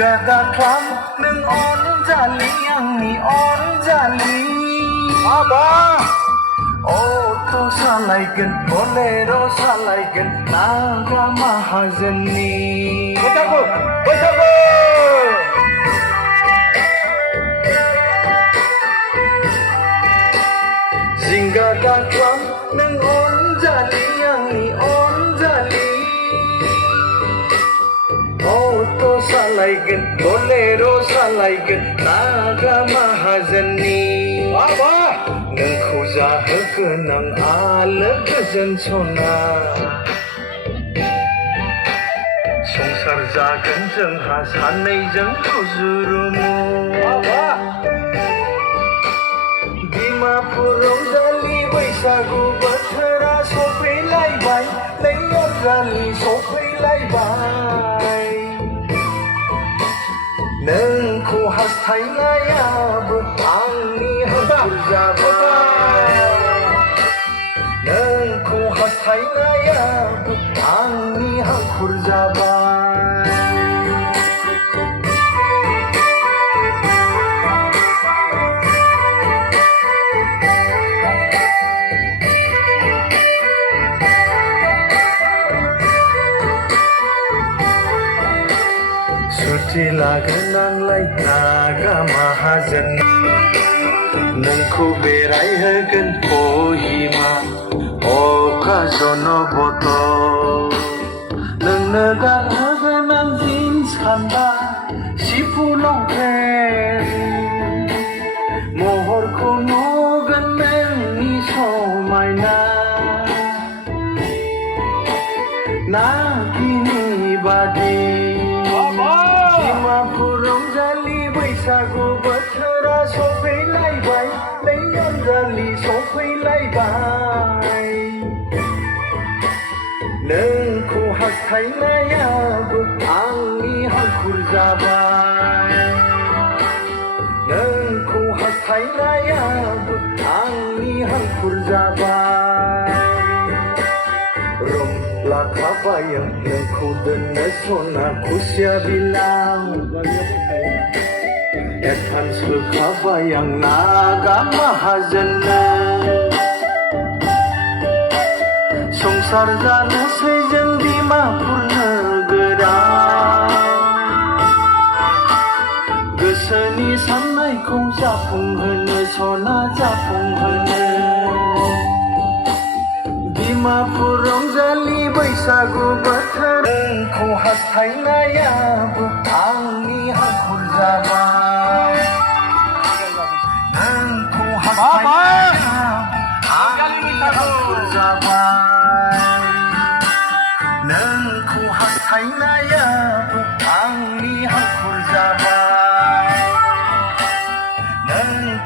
Gadaklam neng on jali yang ni on jali Apa? Auto salaikan bolero salaikan naga mahazani Bersama, bersama. Gadaklam neng on jali yang ni on jali Auto salaikan bolero salaikan naga mahazani Apa? नोंखौ जाहोगोन आं आलो गोजोन सना संसार जागोन जोंहा सानैजों रुजुरुमु Apa? डिमापुर रंजालि बैसागु बोथोरा सफैलायबाय नै रंजालि सफैलायबाय नोंखौ हास्थायनायाबो आंनि हांखुर जाबाय नोंखौ हास्थायनायाबो आंनि हांखुर जाबाय सुथि लागोन आंलाय नागा माहाजोन नोंखौ बेरायहोगोन कहिमा अकाजन बटल नोंनो गानहोगोन आं जिन्स खान्दा सिफु लंपेन्ट महरखौ नुगोन नोंनि समायना नागिनि बादि डिमापुर रंजालि बैसागु बोथोरा सफैलायबाय नै रंजालि सफैलायबाय नोंखौ हास्थायनायाबो आंनि हांखुर जाबाय नोंखौ हास्थायनायाबो आंनि हांखुर जाबाय लाखाबाय आं नोंखौ दोननो सना खुसिया बिलाव एडभान्स होखाबाय आं नागा माहाजोननो संसार जानोसै जों डिमापुर नोगोराव गोसोनि साननायखौ जाफुंहोनो सना जाफुंहोनो डिमापुर रंजालि बैसागु बोथोर नोंखौ हास्थायनायाबो आंनि हांखुर जाबाय नोंखौ हास्थायनायाबो आंनि हांखुर जाबाय नोंखौ हास्थायनायाबो आंनि हांखुर